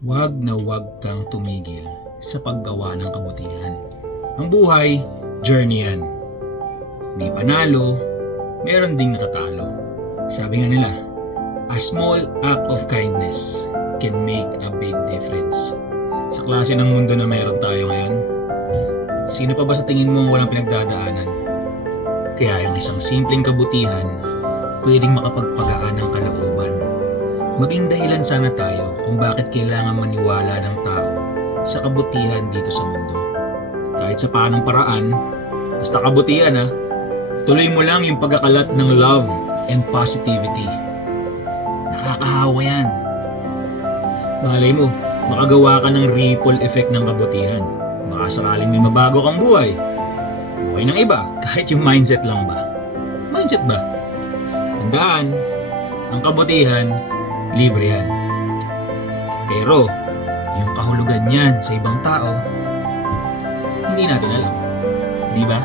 Huwag na huwag kang tumigil sa paggawa ng kabutihan. Ang buhay, journey yan. May panalo, meron ding natatalo. Sabi nga nila, a small act of kindness can make a big difference. Sa klase ng mundo na meron tayo ngayon, sino pa ba sa tingin mo walang pinagdadaanan? Kaya yung isang simpleng kabutihan, pwedeng makapagpagaan ng kalooban. Maging dahilan sana tayo kung bakit kailangan maniwala ng tao sa kabutihan dito sa mundo. Kahit sa paanong paraan, basta kabutihan ha, tuloy mo lang yung pagkakalat ng love and positivity. Nakakahawa yan. Malay mo, makagawa ka ng ripple effect ng kabutihan. Baka sakaling may mabago kang buhay. Buhay ng iba, kahit yung mindset lang ba. Mindset ba? Tandaan, ang kabutihan, libre yan. Pero, yung kahulugan niyan sa ibang tao, hindi natin alam. Di ba?